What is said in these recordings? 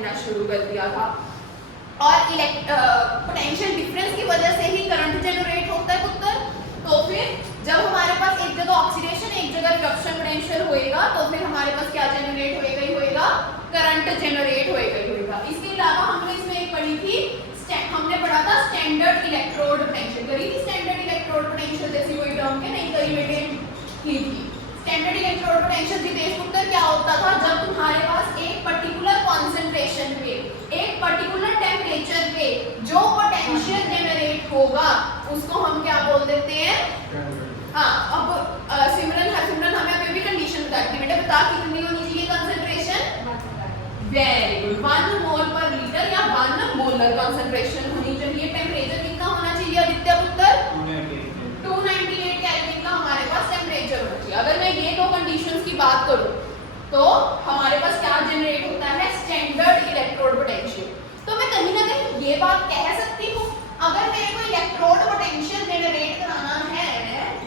देना शुरू कर दिया था। और पोटेंशियल डिफरेंस की वजह से ही करंट जनरेट होता है पुत्र। तो फिर जब हमारे पास एक जगह ऑक्सीडेशन एक जगह रिडक्शन पोटेंशियल होएगा तो फिर हमारे पास क्या जनरेट होएगा ही होएगा, करंट जनरेट होएगा ही होएगा। इसके अलावा हमने इसमें एक पढ़ी थी, हमने पढ़ा था स्टैंडर्ड इलेक्ट्रोड पोटेंशियल। करी थी स्टैंडर्ड इलेक्ट्रोड पोटेंशियल जैसी कोई टर्म के नहीं करी बेटे, की थी। स्टैंडर्ड इलेक्ट्रोड पोटेंशियल जितेश पुत्र क्या होता था, जब तुम्हारे पास एक पर्टिकुलर कॉन्सेंट्रेशन पे एक पर्टिकुलर टेम्परेचर पे जो पोटेंशियल जनरेट होगा उसको हम क्या बोल देते हैं। हाँ, अब सिमरन हमें अभी भी कंडीशन बताती है बेटा, बता कितनी होनी चाहिए कंसेंट्रेशन। वेरी गुड, 1 मोल पर लीटर या 1 मोलर कंसंट्रेशन होनी चाहिए। टेम्परेचर कितना होना चाहिए आदित्य पुत्र, 298 केल्विन का हमारे पास टेम्परेचर होना चाहिए। अगर मैं ये दो कंडीशंस की बात करूं तो हमारे पास क्या जनरेट होता है, स्टैंडर्ड इलेक्ट्रोड पोटेंशियल। तो मैं कहीं ना कहीं ये बात कह सकती हूँ, अगर मेरे को इलेक्ट्रोड पोटेंशियल जनरेट कराना है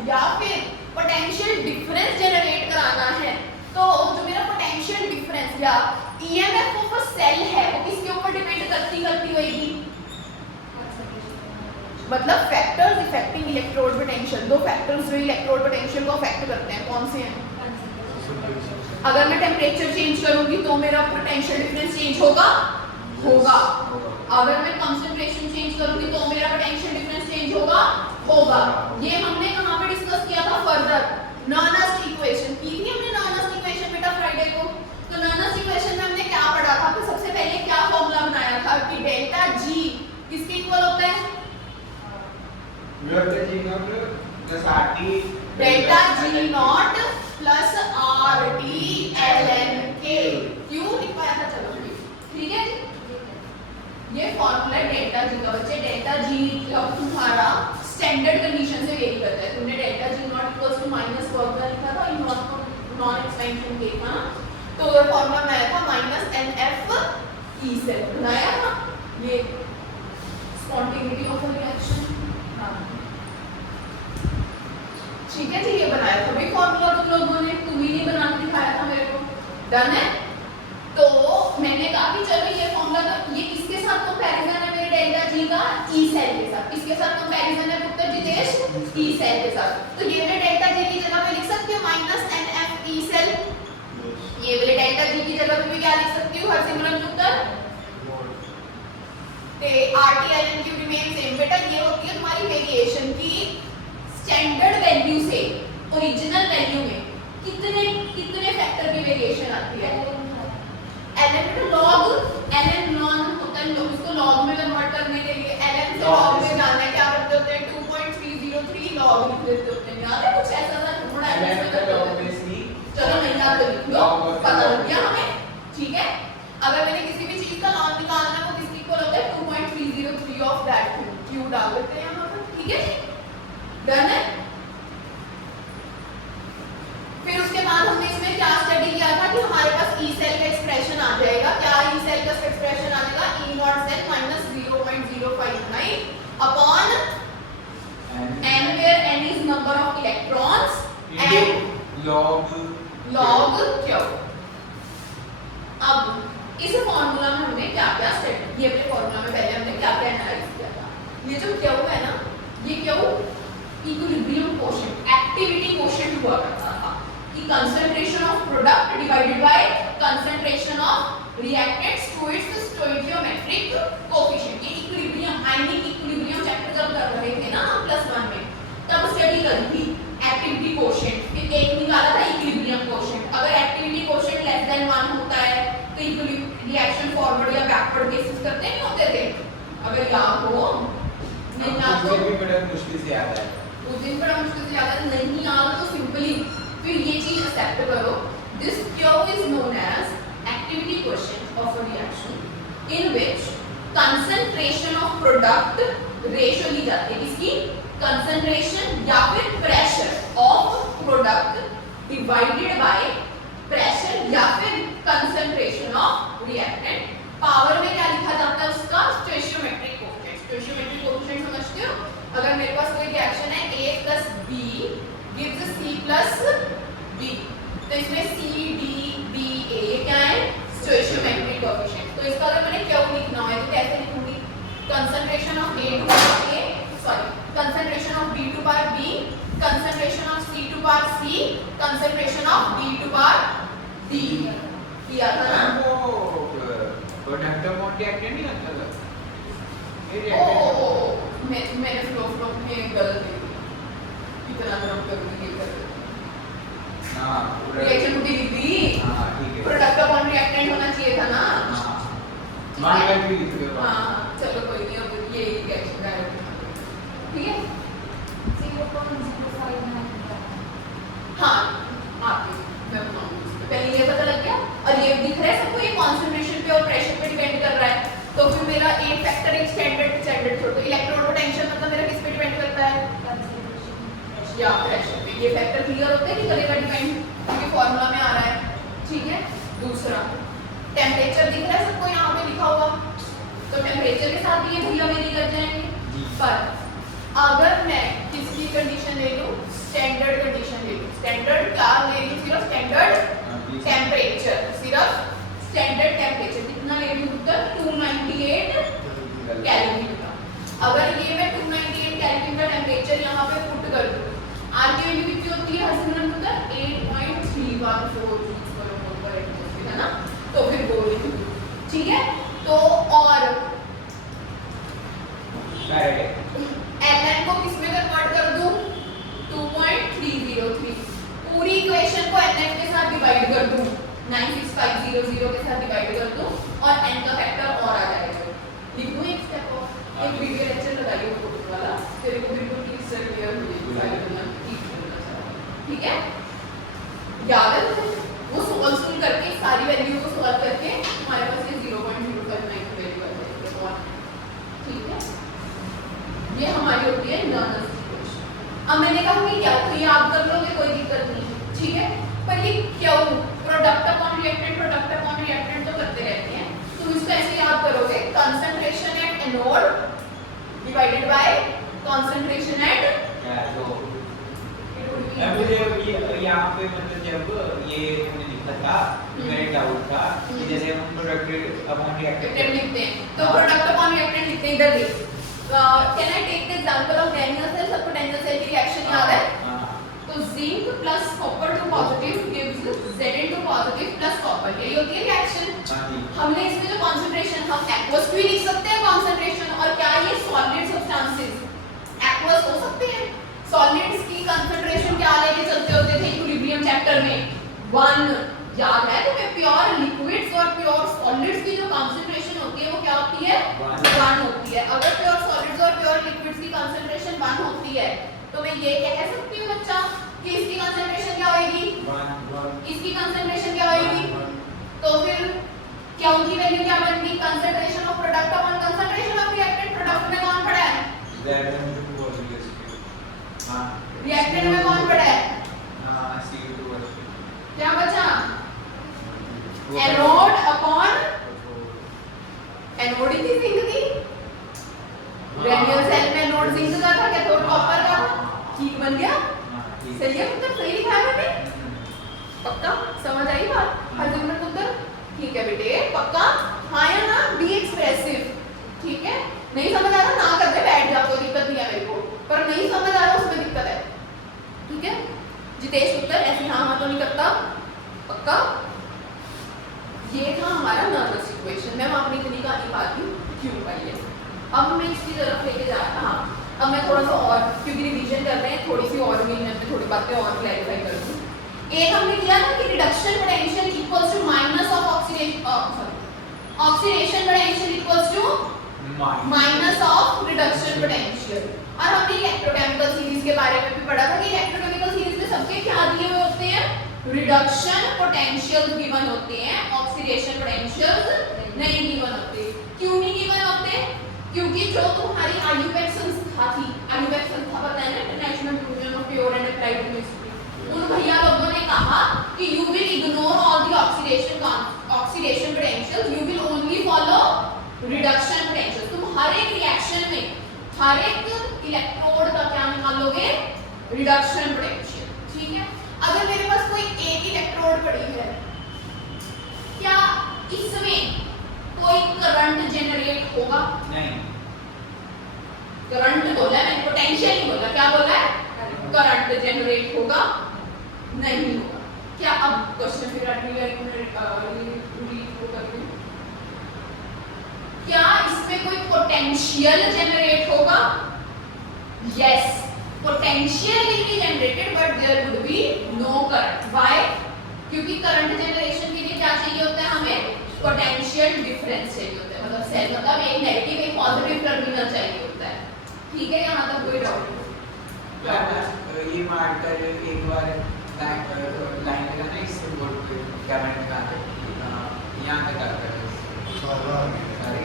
या फिर पोटेंशियल डिफरेंस जनरेट कराना है तो जो मेरा पोटेंशियल डिफरेंस या ईएमएफ ऑफ अ सेल है वो किसके ऊपर डिपेंड करती होगी, मतलब फैक्टर्स इफेक्टिंग इलेक्ट्रोड पोटेंशियल। दो फैक्टर्स जो इलेक्ट्रोड पोटेंशियल को अफेक्ट करते हैं कौन से हैं। अगर मैं टेम्परेचर चेंज करूंगी तो मेरा पोटेंशियल डिफरेंस चेंज होगा। अगर मैं कंसंट्रेशन चेंज करूंगी तो मेरा पोटेंशियल डिफरेंस चेंज होगा। ये हमने कहां पे डिस्कस किया था फर्दर, नॉनस्ट इक्वेशन की थी हमने, नॉनस्ट इक्वेशन बेटा फ्राइडे को। तो नॉनस्ट इक्वेशन में हमने क्या पढ़ा था, तो सबसे पहले क्या फॉर्मूला बनाया था कि डेल्टा जी किसके इक्वल होता है, delta G not plus RT, delta G not plus RT ln के। क्यों लिख पाया था, चलो ठीक है। ये फॉर्मूला डेल्टा जी का बच्चे, डेल्टा जी जब तुम्हारा स्टैंडर्ड कंडीशन से वेरी करता है, तुमने delta G not equals to minus formula लिखा था, नॉन एक्सपेंशन के था, तो ये फॉर्मूला बनाया था माइनस NF E से बनाया था, ये स्पॉन्टेनिटी ऑफ रिएक्शन। ठीक है जी, ये बनाया था भाई फॉर्मूला तुम लोगों ने, तुम ही नहीं बना के दिखाया था मेरे को, डन है। तो मैंने कहा कि चलो ये फॉर्मूला, ये किसके साथ कंपैरिजन है मेरे डेल्टा जी का, ई सेल के साथ। किसके साथ कंपैरिजन है पुत्र जितेश, ई सेल के साथ। तो ये वाले डेल्टा जी की जगह पे लिख सकती हूँ माइनस NF E सेल, ये वाले डेल्टा जी की जगह पे भी क्या लिख सकती हूँ हरसिमरन पुत्र, ते RT ln Q remain same. बेटा ये होती है तुम्हारी वेरिएशन की स्टैंडर्ड वैल्यू से ओरिजिनल वैल्यू में कितने फैक्टर की वेरिएशन आती है। ln तो log ln लॉन होता है, लोग इसको log में कन्वर्ट करने के लिए ln से log में जाना है, क्या करते होते हैं 2.303 log लिख देते होते हैं, याद है कुछ ऐसा था थोड़ा चलो नहीं याद तो लिख लो, पता लग गया हमें। ठीक है, अगर मैंने किसी भी चीज का log निकालना है वो किसके इक्वल होता है 2.303 ऑफ दैट q डाल देते हैं यहाँ पर। ठीक है, डन है। फिर उसके बाद हमने इसमें क्या स्टडी किया था कि हमारे पास ई सेल का एक्सप्रेशन आ जाएगा। क्या ई सेल का एक्सप्रेशन आ जाएगा, E naught cell minus 0.059 upon n where n is number of electrons and log q। अब इस फार्मूला में हमने क्या क्या स्टडी, ये वाले फार्मूला में पहले हमने क्या क्या एनालाइज किया था। ये जो q है ना, ये q equilibrium quotient, activity quotient हुआ करता था कि concentration of product divided by concentration of reactants to its stoichiometric coefficient. ये इक्विलिब्रियम, आयनिक इक्विलिब्रियम चैप्टर जब कर रहे थे ना +1 में, तब स्टडी करी थी एक्टिविटी कोशेंट। फिर एक निकाला था इक्विलिब्रियम कोशेंट। अगर एक्टिविटी कोशेंट लेस देन 1 होता है तो रिएक्शन फॉरवर्ड या बैकवर्ड केसेस करते नहीं होते थे, अगर याद हो। नहीं याद तो भी बड़ा मुश्किल से याद है, उस दिन बड़ा मुश्किल से याद है, नहीं याद तो सिंपली फिर ये चीज एक्सेप्ट करो। This Q is known as activity quotient of a reaction in which concentration of product ratio ली जाती है, इसकी concentration या फिर pressure of product divided by pressure या फिर concentration of reactant। पावर में क्या लिखा जाता है उसका, स्टोइकियोमेट्रिक कोएफिशिएंट। स्टोइकियोमेट्रिक कोएफिशिएंट समझते हो, अगर मेरे पास कोई रिएक्शन है A plus B gives C plus B, तो इसमें C D B A क्या है, स्टोइकियोमेट्रिक कोएफिशिएंट। तो इसका इसका अगर मैंने क्यू लिखना है तो कैसे लिखूंगी? Concentration of A to power A, sorry concentration of B to power B, concentration of C to power C, concentration of D to power D किया था ना? वो प्रोडक्ट ऑफ रिएक्टेंट नहीं होता था ये ओ रिएक्टेंट मैंने फ्लो में गलत लिख दिया, इतना गरम कर दिया हां रिएक्शन टू लिख दी। हां ठीक है प्रोडक्ट अपॉन रिएक्टेंट होना चाहिए था ना। हां मान कर भी लिख दो हाँ चलो कोई नहीं, अब ये रिएक्शन का है, ठीक है। 0.059 हाँ आप मैं बताऊंगी उसमें। पहले ये पता लग गया और ये दिख रहा है सबको, ये कॉन्सेंट्रेशन पे और प्रेशर पे डिपेंड कर रहा है। तो फिर मेरा एक फैक्टर एक स्टैंडर्ड छोड़ दो, इलेक्ट्रोड पोटेंशियल मतलब मेरा किस पे डिपेंड करता है? या प्रेशर पे। ये फैक्टर क्लियर होते हैं कि करेगा डिपेंड, क्योंकि फार्मूला में आ रहा है, ठीक है। दूसरा टेम्परेचर दिख रहा है सबको यहाँ पे लिखा हुआ, तो टेम्परेचर के साथ भी ये भैया मेरी कर जाएंगे। पर अगर मैं किसकी कंडीशन ले लूँ? स्टैंडर्ड कंडीशन ले लूँ। स्टैंडर्ड क्या ले लूँ? सिर्फ स्टैंडर्ड टेम्परेचर, सिर्फ स्टैंडर्ड टेम्परेचर कितना ले लूँ? उत्तर 298 केल्विन का। अगर ये मैं 298 केल्विन का टेम्परेचर यहाँ पे पुट कर दूँ, आर की वैल्यू कितनी होती है? हर सिग्नल उत्तर 8.314 जूल है ना। तो फिर वो लिख दूँ, ठीक है। तो और ln को किसमें कन्वर्ट कर दूं? 2.303। पूरी इक्वेशन को nf के साथ डिवाइड कर दूं, 96500 के साथ डिवाइड कर दूं और n का फैक्टर और आ जाएगा। लिखूं एक स्टेप और एक वीडियो लेक्चर लगाइए फोटो वाला, तेरे को बिल्कुल क्लियर हो जाएगा, ठीक है। याद है तुझे? वो सॉल्व करके सारी वैल्यू को सॉल्व करके हमारे पास ये 0.059 वैल्यू आ जाएगी, ठीक है। ये हमारी होती है नॉर्मल सिचुएशन। अब मैंने कहा कि या तो याद कर लोगे कोई दिक्कत नहीं, ठीक है। पर ये क्यों प्रोडक्ट अपॉन रिएक्टेंट तो करते रहते हैं, तुम इसको ऐसे याद करोगे, concentration at anode divided by concentration at ये यहाँ पे मतलब जब ये हमने लिखा था मेरे डाउट था कि जैसे हम प्रोडक्ट अपॉन रिएक्टेंट लिखते हैं तो प्रोडक्ट अपॉन रिएक्टेंट लिखते हैं इधर देख। Can I take the example of Daniell cell? सबको डैनियल सेल की रिएक्शन याद है? तो zinc plus copper two positive gives Zn2 positive plus copper, यही होती है रिएक्शन। हमने इसमें जो कंसंट्रेशन, हम एक्वस भी लिख सकते हैं कंसंट्रेशन, और क्या ये सॉलिड सब्सटेंसेस एक्वस हो सकते हैं? सॉलिड्स की कंसंट्रेशन क्या लेके चलते होते थे इक्विलिब्रियम चैप्टर में? 1 याद है तुम्हें? प्योर लिक्विड्स और प्योर सॉलिड्स की जो कंसंट्रेशन होती है वो क्या होती है? 1 होती है। अगर प्योर सॉलिड्स और प्योर लिक्विड्स की कंसंट्रेशन 1 होती है तो मैं ये कह सकती हूँ बच्चा कि इसकी कंसंट्रेशन क्या होगी? 1 इसकी कंसंट्रेशन क्या होगी? तो फिर क्या उनकी वैल्यू क्या बनेगी? Concentration of product upon concentration of reactant. Product में कौन पड़ा है? रिएक्टेंट में कौन पड़ा है? क्या बचा? एनोड अपॉन एनोड ही जिंक थी। ग्रेन्यूल सेल में एनोड जिंक का था, कैथोड कॉपर का था। ठीक बन गया? सही है उत्तर? सही लिखा है मैंने? पक्का समझ आई बात? हर जगह का उत्तर ठीक है बेटे, पक्का? हाँ या ना? बी एक्सप्रेसिव, ठीक है। नहीं समझ आ रहा ना कर दे, बैठ जा, कोई दिक्कत नहीं है मेरे को, पर नहीं समझ आ रहा उसमें दिक्कत है, ठीक है। जितेश उत्तर ऐसे हाँ तो नहीं करता, पक्का? ये था हमारा नर्वस सिचुएशन। मैं वहां पर इतनी कहानी पाती क्यों पाई है। अब मैं इसकी तरफ लेके जा रहा हूँ। अब मैं थोड़ा सा और, क्योंकि रिवीजन कर रहे हैं, थोड़ी सी और भी मैं थोड़ी बातें और क्लैरिफाई कर दूँ। एक हमने किया ना कि reduction potential equals to minus of oxidation potential equals to minus of reduction potential. और हमने इलेक्ट्रोकेमिकल सीरीज के बारे में भी पढ़ा था कि इलेक्ट्रोकेमिकल सीरीज में सबके क्या दिए हुए होते हैं? रिडक्शन पोटेंशियल गिवन होते हैं, ऑक्सीडेशन पोटेंशियल नहीं गिवन होते। क्यों नहीं गिवन होते? क्योंकि जो तुम्हारी आयुर्वेद संस्था थी, आयुर्वेद संस्था पता है ना, international union of pure and applied chemistry, उन भैया लोगों ने कहा कि you will ignore all the oxidation potential, you will only follow reduction potential. तुम हर एक रिएक्शन में हर एक इलेक्ट्रोड का क्या निकालोगे? रिडक्शन पोटेंशियल, ठीक है। अगर मेरे पास कोई एक इलेक्ट्रोड पड़ी है, क्या इसमें कोई करंट जनरेट होगा? नहीं। करंट बोला है मैंने, पोटेंशियल नहीं बोला। क्या बोला है? करंट जनरेट होगा? नहीं होगा। क्या अब क्वेश्चन फिर क्या इसमें कोई पोटेंशियल जनरेट होगा? Yes, potential will be generated but there would be no current. Why? क्योंकि करंट जनरेशन के लिए क्या चाहिए होता है हमें? पोटेंशियल डिफरेंस चाहिए होता है। मतलब सेल मतलब एक नेगेटिव एक पॉजिटिव टर्मिनल चाहिए होता है। ठीक है, यहाँ तक कोई डाउट नहीं? ये मारकर एक बार लाइन लगाना इससे बोर्ड पे क्या मैंने कहा यहाँ तक आता है सारे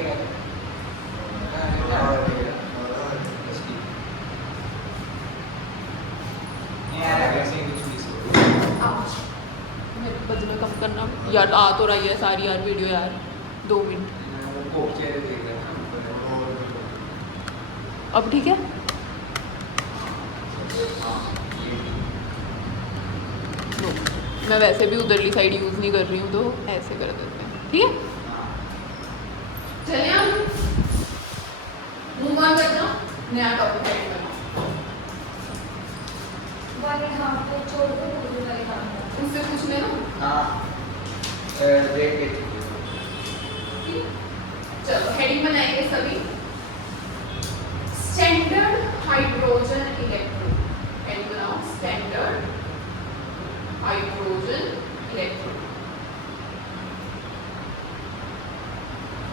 यार ऐसे कुछ भी बजना कम करना यार। आ तो रही है सारी यार वीडियो यार, 2 मिनट। वो चेहरे देख रहा हूँ। अब ठीक है? नो, मैं वैसे भी उधरली साइड यूज़ नहीं कर रही हूँ, तो ऐसे कर देते हैं। ठीक है, चलिए हम मूव ऑन करते हैं, नया टॉपिक ऐड करना। उनसे पूछ लेना। हाँ, देख ले। चलो हेडिंग बनाएंगे सभी। Standard hydrogen electrode. हेडिंग बनाओ, स्टैंडर्ड हाइड्रोजन इलेक्ट्रोड।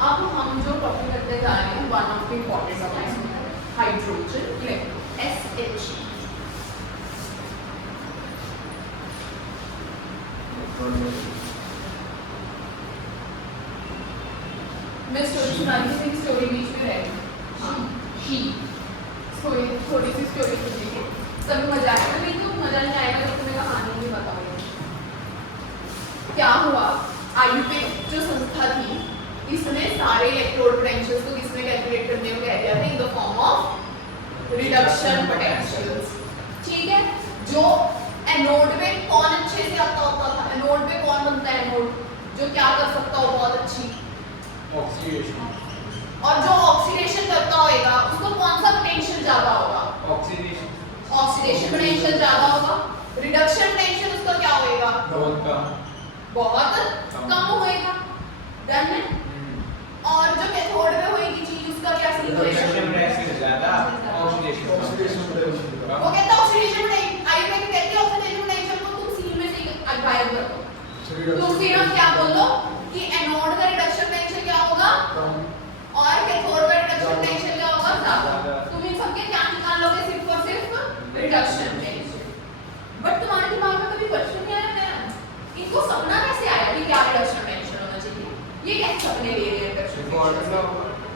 अब हम जो टॉपिक करते जा रहे हैं, one of the important topics hydrogen electrode, SH। मैं स्टोरी सुनानी थी, स्टोरी बीच में रह गई। शी थोड़ी सी स्टोरी सुनिए, तभी मजा आएगा। नहीं तो मजा नहीं आएगा तो तुम्हें कहानी नहीं बताऊंगी। क्या हुआ, आयुर्वेद जो संस्था थी, इसने सारे इलेक्ट्रोड पोटेंशियल्स को किसने कैलकुलेट करने को कह दिया था? इन the form of reduction potentials. ठीक है, जो एनोड में कौन अच्छे से आता होता था? एनोड में कौन बनता है? एनोड जो क्या कर सकता हो बहुत अच्छी? ऑक्सीडेशन। और जो ऑक्सीडेशन करता होगा उसको कौन सा पोटेंशियल ज्यादा होगा? ऑक्सीडेशन पोटेंशियल ज्यादा होगा। रिडक्शन पोटेंशियल उसका क्या होएगा? बहुत कम होएगा। डन है। और जो कैथोड में होएगी चीज उसका क्या सीन होएगा? ज्यादा ऑक्सीडेशन। वो कहता है ऑक्सीडेशन नहीं, आयुर्वेद कहती है ऑक्सीडेशन पोटेंशियल को तुम सी में से गायब कर दो। तो फिर हम क्या बोलो कि एनोड का रिडक्शन पोटेंशियल क्या होगा? और कैथोड का रिडक्शन पोटेंशियल क्या होगा? ज्यादा। तुम इन सबके क्या निकाल लोगे? सिर्फ और सिर्फ रिडक्शन पोटेंशियल। बट तुम्हारे दिमाग में कभी क्वेश्चन नहीं आया क्या? इनको सपना कैसे आया कि क्या रिडक्शन पोटेंशियल होना चाहिए? ये कैसे सपने ले रहे हैं रिडक्शन पोटेंशियल?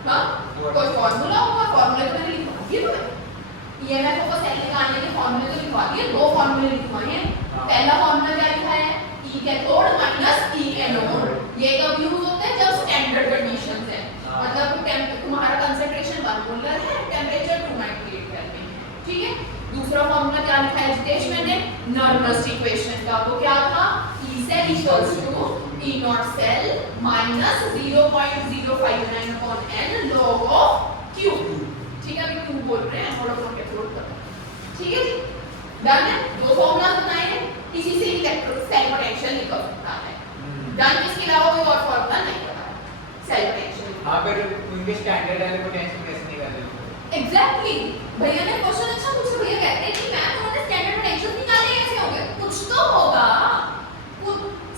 हां, कोई फार्मूला होगा? फार्मूला तो मैंने लिखवा दिए तुम्हें। ईएमएफ को सेल निकालने के फार्मूले तो लिखवा दिए, 2 फार्मूले लिखवाए हैं। पहला फार्मूला क्या लिखा है? E cathode minus E anode. ये कब यूज होता है? जब स्टैंडर्ड कंडीशंस है, मतलब तुम्हारा कंसंट्रेशन 1 मोलर है, टेंपरेचर 298 केल्विन। ठीक है, दूसरा फार्मूला क्या लिखा है जितेश मैंने? नर्मस इक्वेशन का। वो क्या था? E cell equals to E not cell minus 0.059 upon n log of Q। ठीक है, अभी Q बोल रहे हैं, एनोड अपॉन कैथोड का। ठीक है जी, डन है। 2 फार्मूला बनाए हैं, इसी से इलेक्ट्रोड सेल पोटेंशियल निकल सकता है। डन। इसके अलावा कोई और फार्मूला नहीं पता है सेल पोटेंशियल। हां, फिर उनके स्टैंडर्ड वाले पोटेंशियल कैसे निकालेंगे? एग्जैक्टली, भैया ने क्वेश्चन अच्छा पूछा। भैया कहते हैं कि मैम उन्होंने स्टैंडर्ड पोटेंशियल निकाले कैसे होंगे? कुछ तो होगा,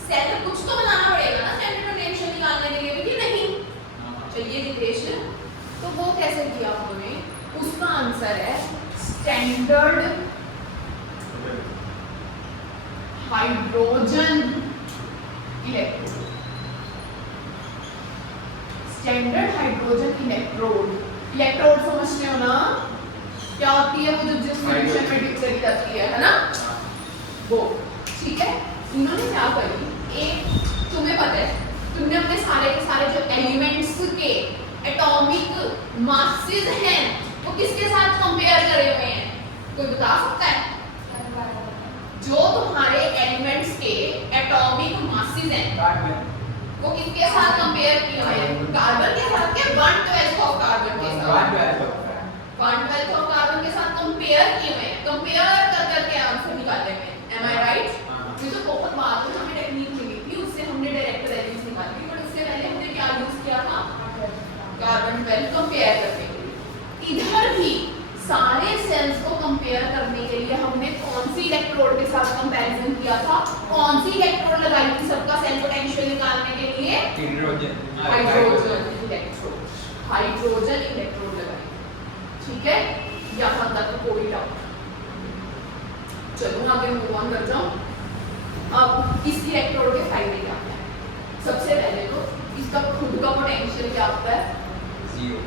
सेल कुछ तो बनाना पड़ेगा ना स्टैंडर्ड पोटेंशियल निकालने के लिए भी, नहीं? चलिए जितेश, तो वो कैसे किया उन्होंने? उसका आंसर है standard hydrogen electrode. Standard hydrogen electrode. Electrode समझते हो ना? क्या होती है वो जो जिस रिएक्शन में डिप करी जाती है ना? वो। ठीक है, इन्होंने क्या करी? एक, तुम्हें पता है, तुमने अपने सारे के सारे जो एलिमेंट्स के एटॉमिक मासेस हैं वो किसके साथ कंपेयर करे हुए हैं? कोई बता सकता है? जो तुम्हारे एलिमेंट्स के एटॉमिक मासेस हैं, वो किसके साथ कंपेयर किए हुए हैं? कार्बन के साथ के 1/12 ऑफ कार्बन के साथ 1/12 ऑफ कार्बन के साथ कंपेयर किए हुए हैं, कंपेयर कर करके आंसर निकाले हुए हैं। एम आई राइट? ये तो बहुत बाद में हमें टेक्निक मिली थी, उससे हमने डायरेक्ट वैल्यूज निकाली, बट उससे पहले हमने क्या यूज किया था? कार्बन 12 कंपेयर करने के लिए। इधर भी सारे सेल्स को कंपेयर करने के लिए हमने कौन सी इलेक्ट्रोड के साथ कंपैरिजन किया था? कौन सी इलेक्ट्रोड लगाई थी सबका सेल पोटेंशियल निकालने के लिए? हाइड्रोजन इलेक्ट्रोड लगाई। ठीक है, यहाँ तक कोई डाउट? चलो आगे मूव ऑन कर जाऊं। अब इस इलेक्ट्रोड के फायदे क्या हैं? सबसे पहले तो इसका खुद का पोटेंशियल क्या होता है? जीरो।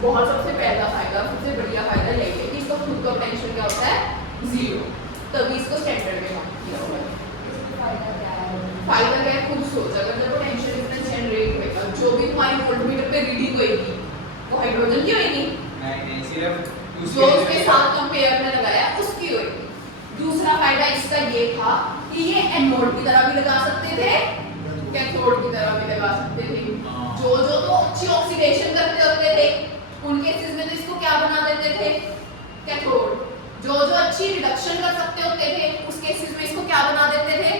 बहुत सबसे पहला फायदा, सबसे बढ़िया फायदा यही है कि इसका खुद का पोटेंशियल क्या होता है? जीरो। तभी इसको स्टैंडर्ड में मार्क किया हुआ है। फायदा क्या है? खुद सोच, अगर जब पोटेंशियल डिफरेंस जनरेट होगा, जो भी तुम्हारी वोल्टमीटर पे रीडिंग होगी वो हाइड्रोजन की होगी? नहीं, सिर्फ जो उसके साथ कंपेयर में लगाया उसकी होगी। दूसरा फायदा इसका ये था कि ये एनोड की तरह भी लगा सकते थे, कैथोड की तरह भी लगा सकते थे। जो तो अच्छी ऑक्सीडेशन करते होते थे उनके केसेस में तो इसको क्या बना देते थे? कैथोड। जो अच्छी रिडक्शन कर सकते होते थे उस केसेस में इसको क्या बना देते थे?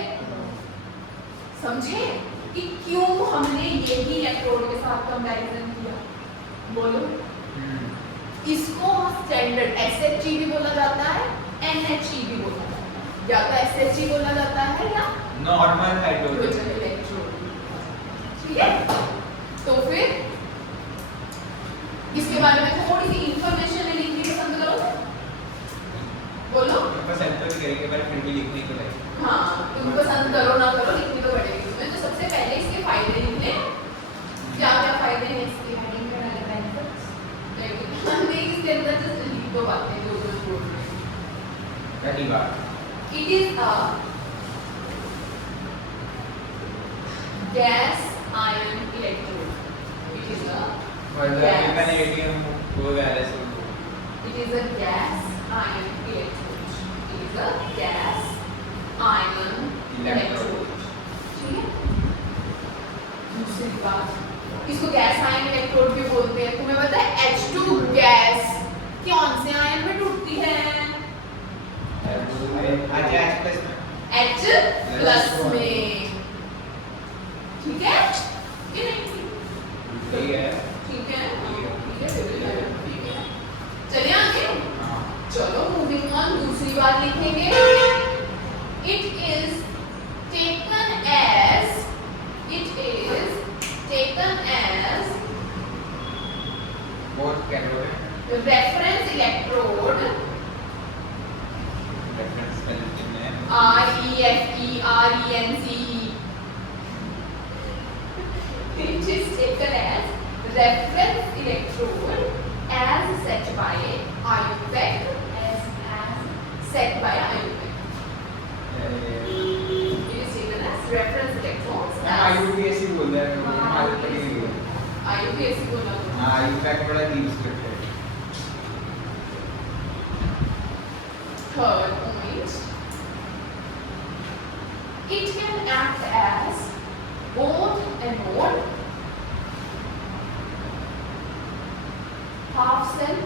समझे कि क्यों हमने यही इलेक्ट्रोड के साथ कंपैरिजन किया? बोलो। इसको स्टैंडर्ड SHG भी बोला जाता है, NHE भी बोला जाता है। या तो SHG बोला जाता है या नॉर्मल हाइड्रोजन इलेक्ट्रोड। ठीक है, तो फिर इसके बारे में थोड़ी सी इंफॉर्मेशन लिखनी पसंद करो? बोलो। पसंद तो करेंगे पर फिर भी लिखने को लगे। हाँ, तुम पसंद करो ना करो, लिखनी तो पड़ेगी इसमें। तो सबसे पहले इसके फायदे लिख लें। क्या क्या फायदे हैं इसके? हेडिंग में डाले बेनिफिट्स। नहीं, इसके अंदर जस्ट लिख दो बातें जो बोल रहे हैं। पहली बात, it is a gas ion electrode. It is a और gas. वैनेडियम वो valence It is a gas ion electrode. It is a gas ion electrode. ठीक है? दूसरी बात, इसको गैस आयन इलेक्ट्रोड क्यों बोलते हैं? तुम्हें पता है H2 गैस कौन से आयन में टूटती है? H प्लस में। ठीक है कि नहीं? ठीक है। ठीक है, चलिए आगे। चलो मूविंग ऑन, दूसरी बात लिखेंगे। इट इज टेकन एज बहुत cathode reference electrode reference value में REFERENCE। It is taken as reference electrode as set by IUPAC, as set by IUPAC. It is taken as reference electrodes as IUPAC बोल रहा है हमारे पर ही है। IUPAC बोला तो। हाँ, IUPAC बड़ा यूज करते हैं। Third point, it can act as both anode, half cell.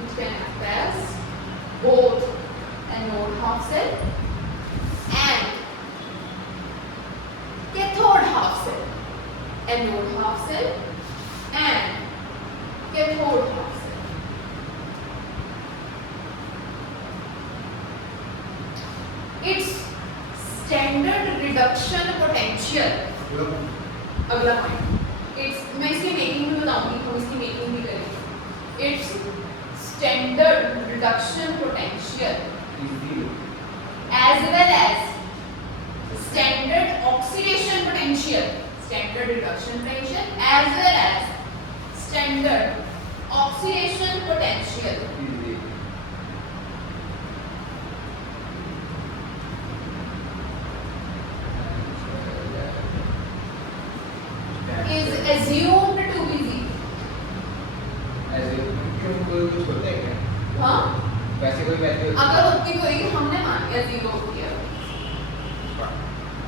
It can act as both anode half cell and cathode half cell. Anode half cell and cathode half cell. Its standard reduction potential, अगला point, it's, मैं इसकी making भी बताऊंगी, हम इसकी making भी करेंगे। It's standard reduction potential as well as standard oxidation potential, standard reduction potential as well as standard oxidation potential is assumed to be zero. ऐसे क्यों कोई कुछ होता है क्या? हाँ, वैसे कोई वैल्यू अगर उतनी होगी हमने मान लिया जीरो हो गया।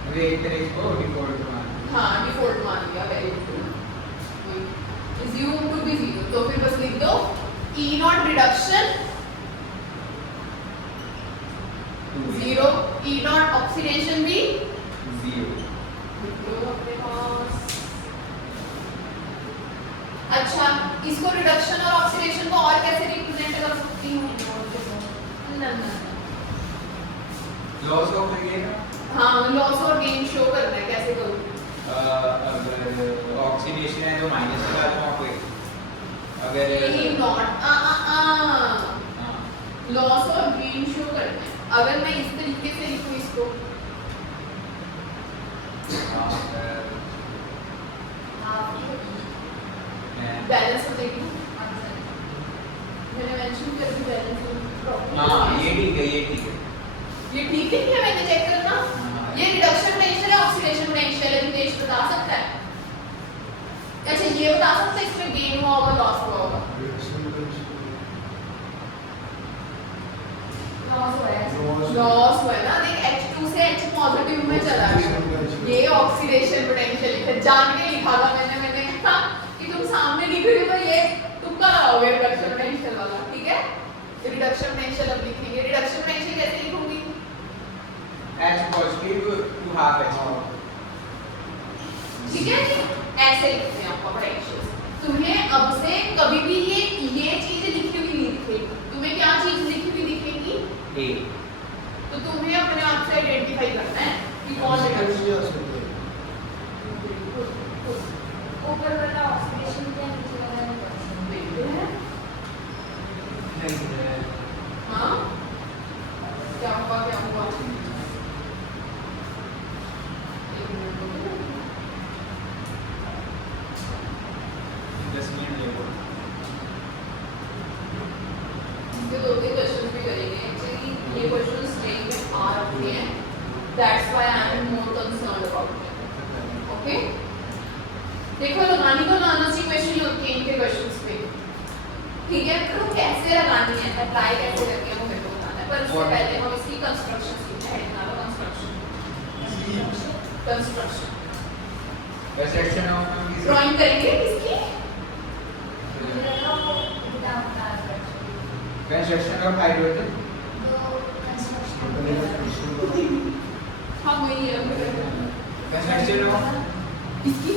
अभी एक तरह इसको डिफॉल्ट मान हाँ डिफॉल्ट मान लिया, very good, assume to be 0, तो फिर बस लिख दो E not reduction 0, E not oxidation भी 0। अपने पास। अच्छा, इसको रिडक्शन और ऑक्सीडेशन को और कैसे रिप्रेजेंट कर सकती हूँ? लॉस ऑफ गेन, हाँ लॉस और गेन शो करना है, कैसे करूँ? अगर ऑक्सीडेशन है तो माइनस लगा दूँ आपको, अगर E नॉट लॉस और गेन शो करना है। अगर मैं इस तरीके से लिखूँ इसको, बैलेंस हो जाएगी, मैंने मेंशन कर दी बैलेंस। हाँ ये ठीक है, ये ठीक है। ये ठीक है क्या? मैंने चेक करना, ये रिडक्शन पोटेंशियल है, ऑक्सीडेशन पोटेंशियल है, नितेश बता सकता है? अच्छा ये बता सकता है इसमें गेन हुआ होगा लॉस हुआ होगा? लॉस हुआ है ना, देख H2 से H पॉजिटिव में चला गया, ये ऑक्सीडेशन पोटेंशियल लिखा, जान के लिखा था मैंने कहा कि तुम सामने लिख रही हो तो ये तुक्का लगाओगे रिडक्शन पोटेंशियल वाला, ठीक है? रिडक्शन पोटेंशियल अब लिखेंगे, रिडक्शन पोटेंशियल कैसे लिखूंगी? H positive to half H, ठीक है, ऐसे लिखते हैं आपका पोटेंशियल। तुम्हें अब से कभी भी ये चीज लिखी हुई नहीं दिखेगी, तुम्हें क्या चीज लिखी हुई दिखेगी? A। तो तुम्हें अपने आप से आइडेंटिफाई करना है कि कौन रिडक्शन, ऊपर वाला ऑक्सीडेशन क्या, नीचे वाला रिडक्शन। देखते हैं। हाँ क्या हुआ, क्या हुआ? एक मिनट रुको। 10 मिनट लेगा। इसके 2-3 क्वेश्चन भी करेंगे, एक्चुअली ये क्वेश्चंस ट्रेन में आ रखे हैं, that's why I am more concerned about it, okay? देखो लगानी तो नानासी क्वेश्चन होती है इनके क्वेश्चंस पे, ठीक है? तो कैसे लगानी है, अप्लाई कैसे करनी है वो मेरे को बताना है, पर उससे पहले हम इसकी कंस्ट्रक्शन सीखते हैं। ना कंस्ट्रक्शन सेक्शन ऑफ ड्राइंग करेंगे इसकी, कंस्ट्रक्शन ऑफ हाइड्रोजन, हाँ वही है कंस्ट्रक्शन ऑफ इसकी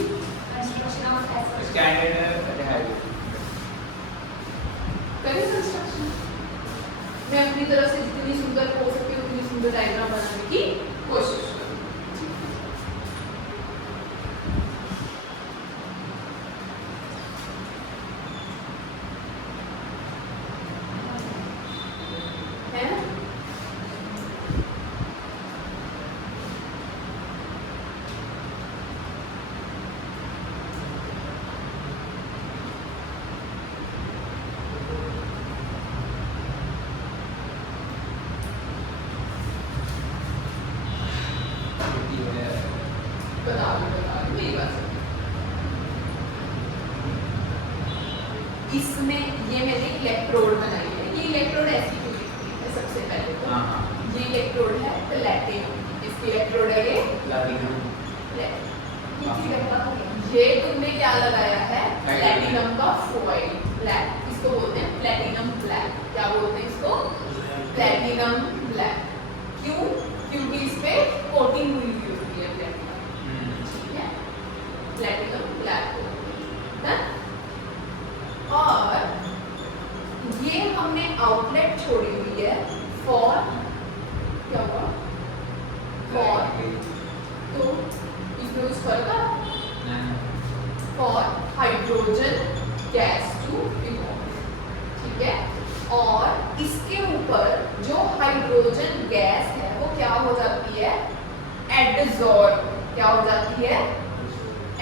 स्टैंडर्ड हाइड्रोजन। करें कंस्ट्रक्शन। मैं अपनी तरफ से जितनी सुंदर हो सके उतनी सुंदर डायग्राम बनाने की कोशिश करूँ। है ना? बता दो मेरी बात सुनो। इसमें ये मैंने इलेक्ट्रोड बनाई है, ये इलेक्ट्रोड ऐसी क्यों लिखी है? सबसे पहले तो हाँ ये इलेक्ट्रोड है प्लैटिनम, इसकी इलेक्ट्रोड है ये प्लैटिनम। ये तुमने क्या लगाया है? Platinum। प्लैटिनम का फॉइल ब्लैक, इसको बोलते हैं प्लैटिनम ब्लैक। क्या बोलते हैं इसको? Platinum black. क्यों? क्योंकि इस पे कोटिंग हुई हुई होती है प्लैटिनम, ठीक है? प्लैटिनम ब्लैक है। और ये हमने आउटलेट छोड़ी हुई है फॉर, क्या हुआ? फॉर, तो इसमें कुछ फर्क है? For hydrogen gas to evolve, ठीक है? और इसके ऊपर जो हाइड्रोजन गैस है वो क्या हो जाती है? एडजॉर्ब। क्या हो जाती है?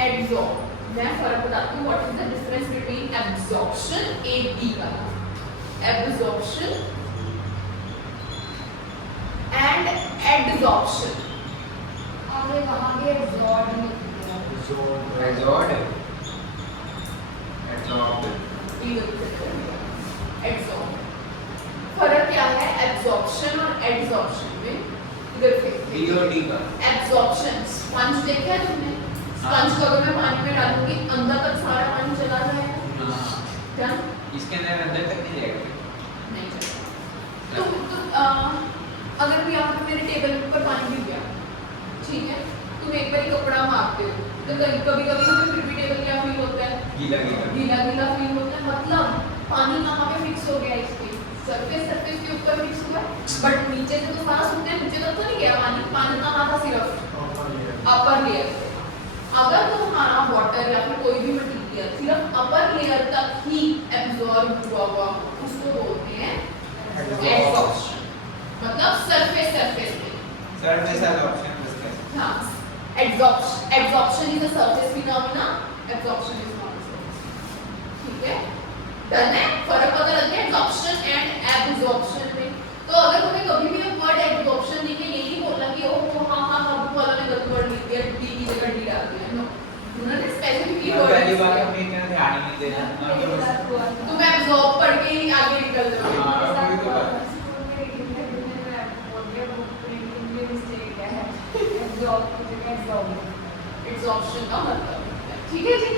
एडजॉर्ब। मैं फर्क बताती हूँ, what is the difference between absorption A B वाला, एब्जॉर्प्शन एंड एडजॉर्प्शन। आगे वहाँ पे एब्जॉर्ब लिख दिया। एडजॉर्ब। फर्क क्या है एब्जॉर्प्शन और एडजॉर्प्शन में? इधर B और D का एब्जॉर्प्शन, स्पंज देखा है तुमने? स्पंज को अगर मैं पानी में डालूंगी अंदर तक सारा पानी चला जाएगा। हाँ क्या इसके अंदर तक नहीं जाएगा। नहीं चलेगा। तो अगर भी यहाँ पे मेरे टेबल के ऊपर पानी गिर गया, ठीक है, तुम एक बार कपड़ा मारते हो तो कभी कभी हमें फिर भी टेबल क्या फील होता है, गीला गीला गीला गीला फील होता है। मतलब पानी कहाँ पे फिक्स हो गया, इसके सरफेस के ऊपर फिक्स हुआ है, बट नीचे से तो सारा सूखने नीचे तक तो नहीं गया पानी। पानी कहाँ था, सिर्फ अपर लेयर पे। अगर तो हमारा वाटर या फिर कोई भी मटेरियल सिर्फ अपर लेयर तक ही एब्जॉर्ब हुआ हुआ उसको बोलते हैं एब्जॉर्प्शन। मतलब सरफेस पे सरफेस एब्जॉर्प्शन बस हाँ, absorption is a surface phenomena, absorption is not a surface, ठीक है, डन है। फर्क पता लग गया absorption and absorption में। तो अगर तुम्हें कभी भी वर्ड absorption दिखे, ये नहीं बोलना कि ओह हाँ बुक वाला ने गलत वर्ड लिख दिया, डी की जगह डी डाल दिया। नो, उन्होंने स्पेसिफिकली वर्ड पहली बार हमें इतना ध्यान ही नहीं देना। तुम absorb पढ़ के ही आगे निकल जाओगे। हाँ, वही तो बात है। एब्जॉर्प्शन का मतलब, ठीक है जी।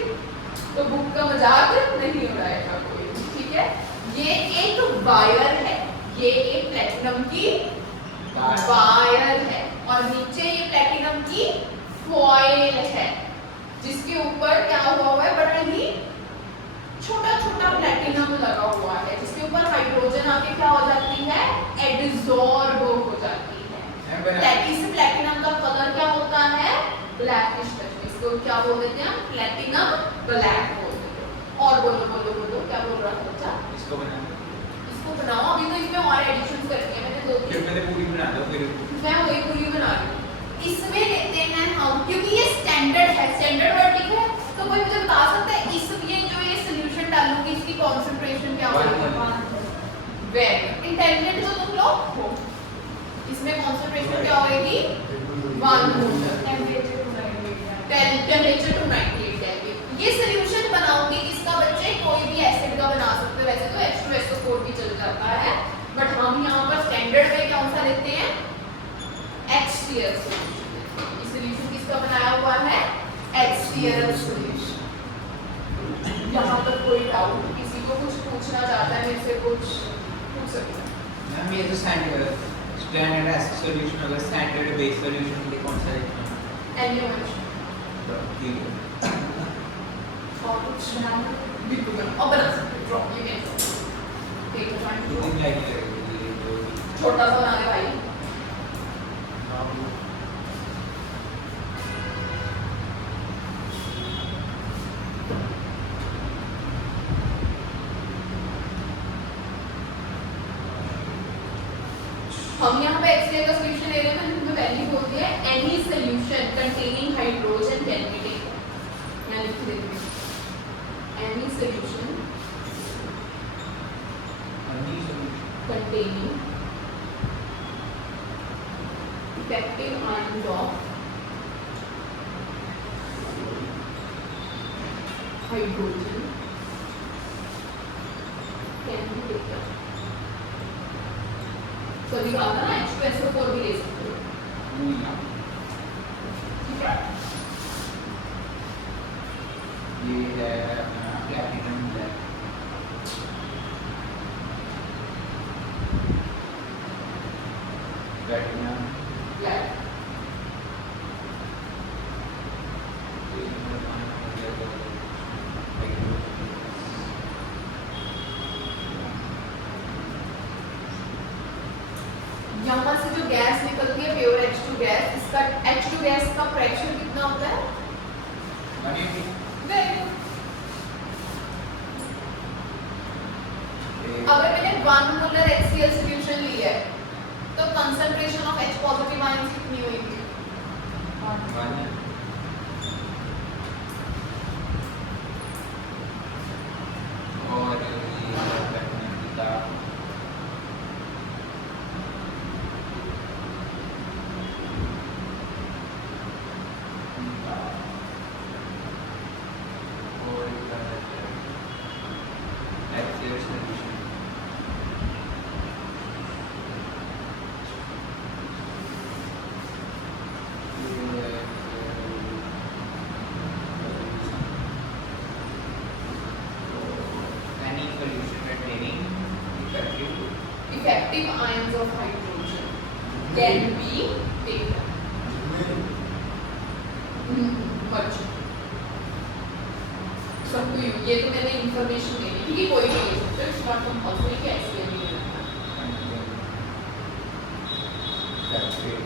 तो बुक का मजाक नहीं उड़ाएगा कोई, ठीक है। ये एक वायर है, ये एक प्लेटिनम की वायर है और नीचे ये प्लेटिनम की फॉइल है, जिसके ऊपर क्या हुआ है, बड़ा ही छोटा छोटा प्लेटिनम लगा हुआ है, जिसके ऊपर हाइड्रोजन आके क्या हो जाती है, एडिसॉर्ब हो जाती है। इस प्लेटिनम का कलर क्या होता है, ब्लैकिश टच। इसको क्या बोल देते हैं, प्लेटिनम ब्लैक बोल देते हैं। और बोलो क्या बोल रहा था बच्चा? इसको बनाओ। अभी तो इसमें और एडिशंस करके मैंने दो फिर मैंने पूरी बना दो फिर मैं वही पूरी बना रही हूँ। इसमें लेते हैं हम, क्योंकि ये स्टैंडर्ड है, स्टैंडर्ड वर्ड ठीक है, तो कोई मुझे बता सकता है इस ये सॉल्यूशन डालूंगी इसकी कंसंट्रेशन क्या होगी? वेरी इंटेलिजेंट हो तुम लोग हो। इसमें कंसंट्रेशन क्या होगी? 1 मोलर। Temperature two 98 kelvin. ये सॉल्यूशन बनाऊंगी इसका बच्चे कोई भी एसिड का बना सकते हो, वैसे तो H2SO4 भी चल जाता है, बट हम यहाँ पर स्टैंडर्ड में कौन सा लेते हैं, HCl सॉल्यूशन। ये सॉल्यूशन किसका बनाया हुआ है, HCl सॉल्यूशन। यहाँ पर कोई डाउट, किसी को कुछ पूछना चाहता है मेरे से, कुछ पूछ सकते हैं। मैम ये तो स्टैंडर्ड एसिड सॉल्यूशन होगा, स्टैंडर्ड बेस सॉल्यूशन के लिए कौन सा है? NaOH। ठीक है। और कुछ बिल्कुल और बना सकते हैं, ड्रॉप ये कैसे ठीक है, दो दिन लगेगा छोटा सा बना दे भाई। हम यहाँ पे HCl का सॉल्यूशन ले रहे हैं, मैंने तुम्हें पहले ही बोल दिया है, any solution containing hydrogen can be taken. मैं लिख देती हूँ, any solution containing effective ions of hydrogen can be taken। सभी कहा था ना H2SO4 भी ले सकते हो, ठीक है। ये है प्लैटिनम ब्लैक। प्लैटिनम ब्लैक यहाँ से जो गैस निकलती है प्योर H2 गैस, इसका H2 गैस का प्रेशर कितना होता है? Very good। अगर मैंने 1 मोलर HCl सॉल्यूशन लिया है तो concentration of H positive ions कितनी होगी? और ये प्लैटिनम की तार और HCl solution reactive ions of hydrogen can be taken. Much. सबको ये तो मैंने इंफॉर्मेशन देनी थी कि कोई भी ले सकता है, इट्स नॉट कंपल्सरी कि ऐसे ही लेना है। That's great.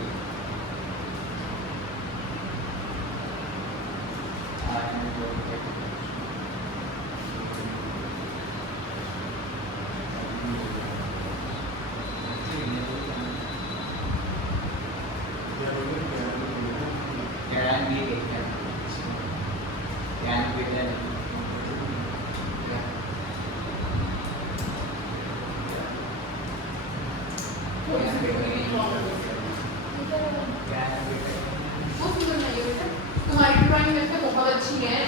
तुम्हारी ड्राइंग में तो बहुत अच्छी है,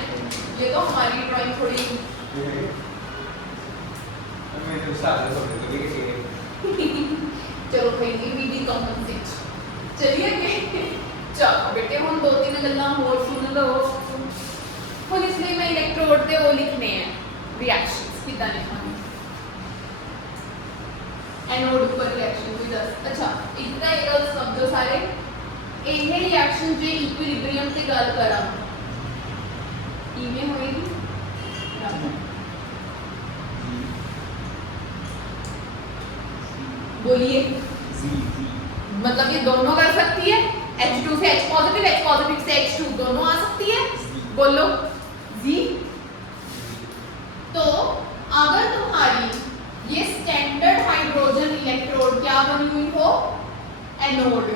ये तो हमारी ड्राइंग थोड़ी चलो भाई वी डी कंपनसेट चलिए आगे। चलो बेटे हम दो तीन गल्लां होर सुन लो। ਹੁਣ इसलिए मैं इलेक्ट्रोड ते वो लिखने हैं रिएक्शंस कितना लिखांगे एनोड पर रिएक्शन कोई दस। अच्छा इतना एक समझो सारे ਇਹ ਰਿਐਕਸ਼ਨ ਜੇ ਇਕੁਇਲਿਬ੍ਰੀਅਮ ਤੇ ਗੱਲ ਕਰਾਂ ਇਵੇਂ ਹੋਏਗੀ। बोलिए मतलब ये दोनों कर सकती है, H2 से H पॉजिटिव से H2 दोनों आ सकती है। बोलो जी। तो अगर तुम्हारी ये स्टैंडर्ड हाइड्रोजन इलेक्ट्रोड क्या बनी हुई हो एनोड,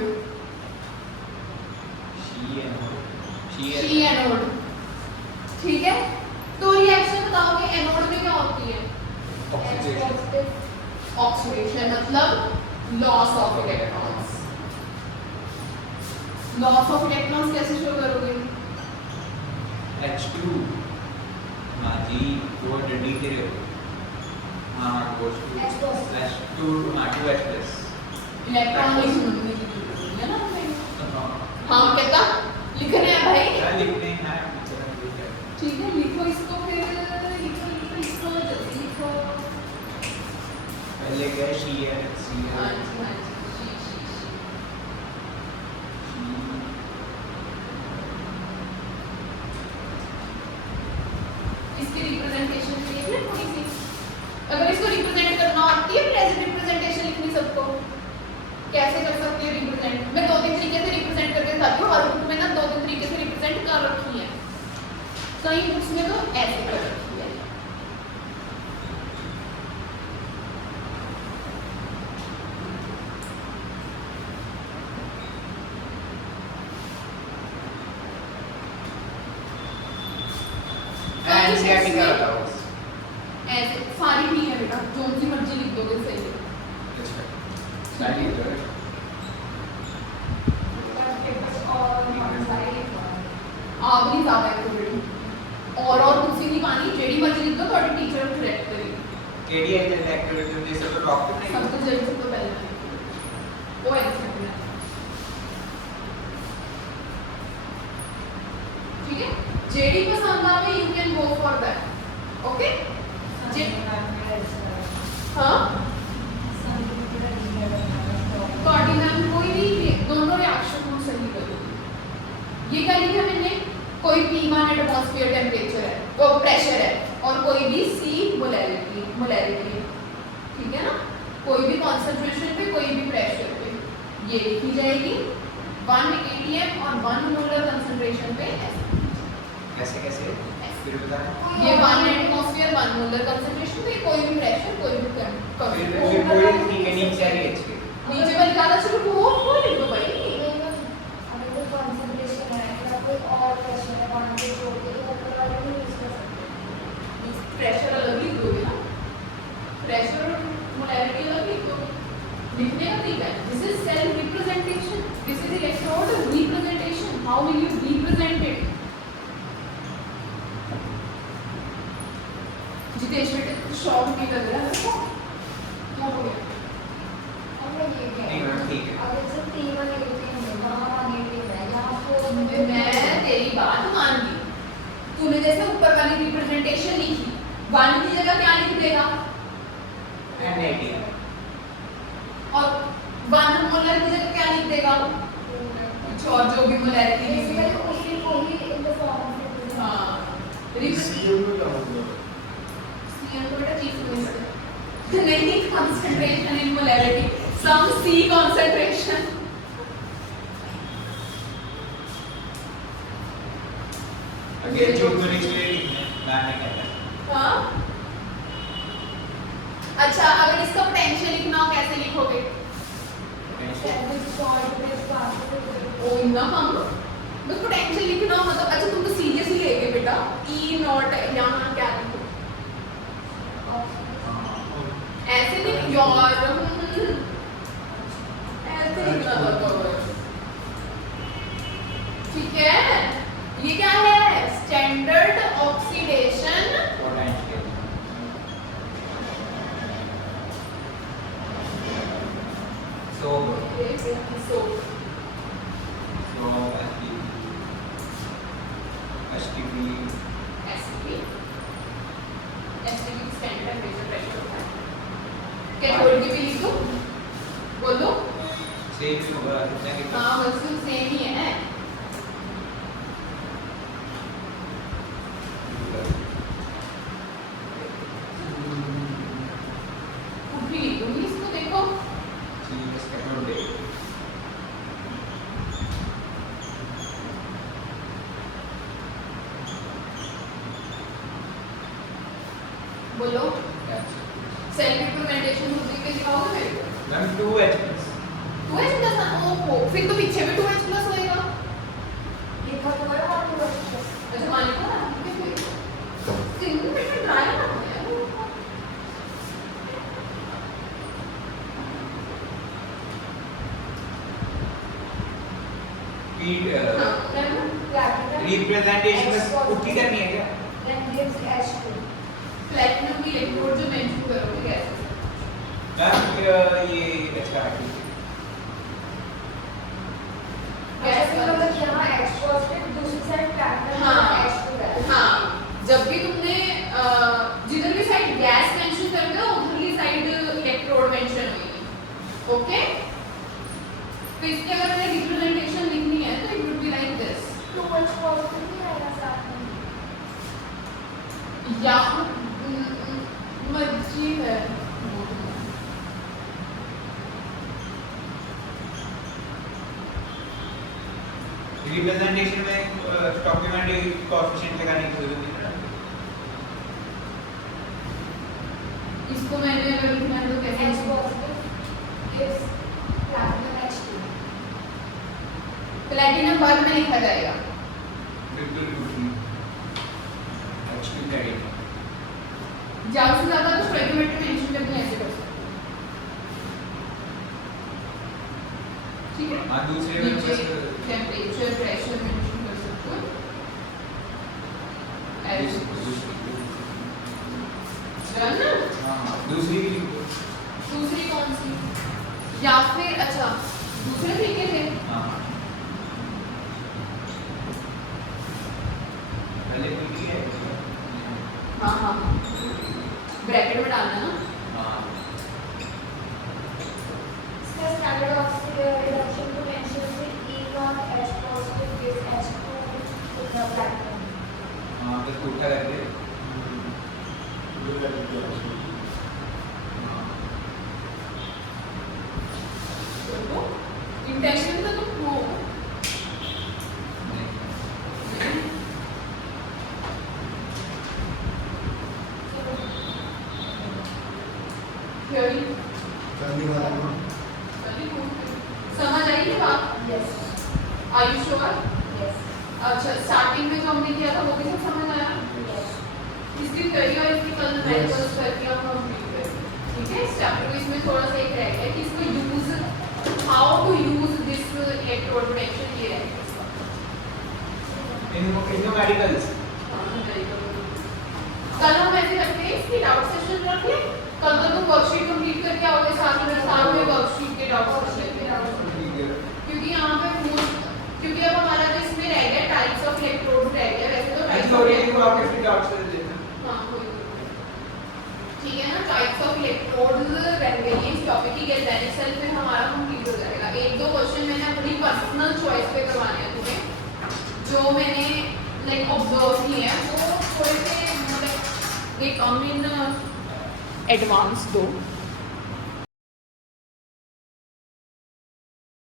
शी एनोड, ठीक है। तो रिएक्शन बताओगे एनोड में क्या होती है? ऑक्सीडेशन मतलब loss of electrons. Loss of electrons कैसे शो करोगे? H2 माजी वो डी तेरे हो हां goes to H2 2H plus electron नहीं सुनने की जरूरत है ना हमें। हाँ कहता लिखने हैं भाई, क्या लिखते हैं ठीक है लिखो इसको, फिर लिखो इसको जल्दी लिखो। पहले क्या शी है सी हाँ है जी हाँ जी शी। इसकी रिप्रेजेंटेशन के लिए थोड़ी सी अगर इसको रिप्रेजेंट करना आती है प्रेजेंट रिप्रेजेंटेशन लिखनी सबको कैसे कर सकती है रिप्रेजेंट? मैं दो तीन तरीके से रिप्रेजेंट करके बताती हूँ, हर बुक में ना दो तीन तरीके से रिप्रेजेंट कर रखी है, कई बुक्स में तो ऐसे कर रखी है। एनसीईआरटी का बताओ ऐसे सारी नहीं है बेटा, जो सी मर्जी लिख दोगे सही है। अच्छा सारी जो है आप नहीं ज्यादा एक्यूरेट और दूसरी नहीं पानी जेडी मर्जी लिख दो, थोड़ी टीचर करेक्ट करेगी। केडी है जो एक्टिविटी होती है सब तो टॉप पे सब नहीं तो जल्दी से तो पहले वो ऐसे करना है, ठीक है। जेडी पसंद आवे you can go for that, okay. हाँ बॉडी मैम कोई भी दोनों रिएक्शन को सही करोगे। ये क्या लिखा मैंने? कोई P1 एटमॉस्फेयर टेम्परेचर है, वो प्रेशर है, और कोई भी C मोलैरिटी, ठीक है ना। कोई भी कॉन्सेंट्रेशन पे कोई भी प्रेशर पे ये लिखी जाएगी 1 atm और 1 मोलर कंसंट्रेशन पे कैसे कैसे फिर बताना ये 1 एटमॉस्फेयर 1 मोलर कंसंट्रेशन पे कोई भी प्रेशर कोई भी फिर पूरी ठीक है नीचे आ रही है नीचे वाली ज्यादा से वो लिख दो भाई। अगर कोई कंसंट्रेशन है या कोई और प्रेशर है वहां पे छोड़ के ऊपर वाले में यूज कर सकते हैं। प्रेशर अलग लिख दोगे ना, प्रेशर और मोलैरिटी अलग लिख दो, लिखने का तरीका है। This is cell representation, this is electrode representation, how will you represent it? Jitesh बेटे शॉक नहीं लग रहा है क्या हो गया? नहीं मैम ठीक है अगर सिर्फ P1 नेगेटिव है वहां नेगेटिव है यहाँ तो मैं तेरी बात मान ली, तूने जैसे ऊपर वाली रिप्रेजेंटेशन लिखी 1 की जगह क्या लिख देगा? NAD और 1 मोलर की जगह क्या लिख देगा कुछ और जो भी मोलैरिटी लिखी है बेसिकली उसी को ही in the form of represent हाँ सीएम में क्या होगा? सीएम तो बेटा चीफ मिनिस्टर नहीं concentration in molarity some C concentration again जो मिनिस्टर मैम ने कहता हाँ अच्छा अगर इसका पोटेंशियल लिखना हो कैसे लिखोगे है with salt with particle O इतना कम बस पोटेंशियल लिखना हो मतलब अच्छा तुम तो सीरियसली लेगे बेटा ई नॉट यहाँ क्या लिखो ऐसे नहीं यार ऐसे लिखना था ठीक है ये क्या है standard oxidation potential so so STP STP STP standard temperature pressure होता है क्या बोल के भी लिख दो बोलो सेम ही होगा कितना कितना हाँ बस सेम ही है खुद भी लिख दूंगी इसको देखो बोलो सेल्फ इम्प्लीमेंटेशन होने के दिखाओगे मेरे को ma'am 2H to H plus ओहो फिर तो पीछे भी 2H प्लस होएगा लिखा तो है और तो बस अच्छा मान लो ना सिंगल में ड्राई ना हो यार रिप्रेजेंटेशन बस पुट्टी करनी है क्या then gives H2 प्लैटिनम की इलेक्ट्रोड जो मेंशन करोगे कैसे मैम ये अच्छा है ऐसे मतलब यहाँ H पॉजिटिव दूसरी साइड प्लैटिनम हाँ H2 है हाँ जब भी तुमने जिधर भी साइड गैस मेंशन करोगे ना उधरली साइड इलेक्ट्रोड मेंशन होगी ओके तो इसकी अगर हमें रिप्रेजेंटेशन लिखनी है तो it would be like this तो H पॉजिटिव नहीं आएगा साथ में या मर्जी है रिप्रेजेंटेशन में डॉक्यूमेंट कोएफिशिएंट लगाने की जरूरत नहीं है इसको मैंने अगर लिखना है तो कैसे H positive gives platinum H2 platinum बाद में लिखा जाएगा बिल्कुल एक्चुअली करेक्ट ज्यादा से ज्यादा तो स्टोइकियोमेट्री मेंशन करके ऐसे कर सकते ठीक है हां दूसरे में बस टेंपरेचर प्रेशर मेंशन कर सकते हो ऐसे डन हां दूसरी भी लिखो दूसरी कौन सी या फिर अच्छा दूसरे तरीके से हां पहले पीटी है हाँ हाँ ब्रैकेट में डालना ना हां इसका स्टैंडर्ड ऑक्सीडेशन रिडक्शन पोटेंशियल से E not H positive gives H2 with the platinum हां बस उठा करके इंटेंशन तो तुम हो थ्योरी समझ आई ये बात yes are you sure yes अच्छा स्टार्टिंग में जो हमने किया था वो भी सब समझ आया yes इसकी थ्योरी और इसकी कल मैथ्स करके हम कंप्लीट करेंगे ठीक है इस चैप्टर में इसमें थोड़ा सा एक रह गया कि इसको use how to use this electrode potential ये रहेगा इन मेडिकल्स कल हम ऐसे करते हैं इसकी डाउट सेशन रख ले कल तो तुम वर्कशीट कंप्लीट करके आओगे साथ में वर्कशीट के डाउट सेशन क्योंकि यहाँ पे क्योंकि अब हमारा जो इसमें रह गया टाइप्स ऑफ इलेक्ट्रोड रह गया वैसे तो थ्योरी को आपके फिर डाउट्स कर देना हाँ कोई ठीक है ना, टाइप्स ऑफ इलेक्ट्रोड्स रह गई है इस टॉपिक की गैल्वेनिक सेल, फिर हमारा कंप्लीट हो जाएगा। एक दो क्वेश्चन मैंने अपनी पर्सनल चॉइस पे करवाने हैं तुम्हें, जो मैंने लाइक ऑब्जर्व किए हैं वो थोड़े से मतलब ये कम इन एडवांस दो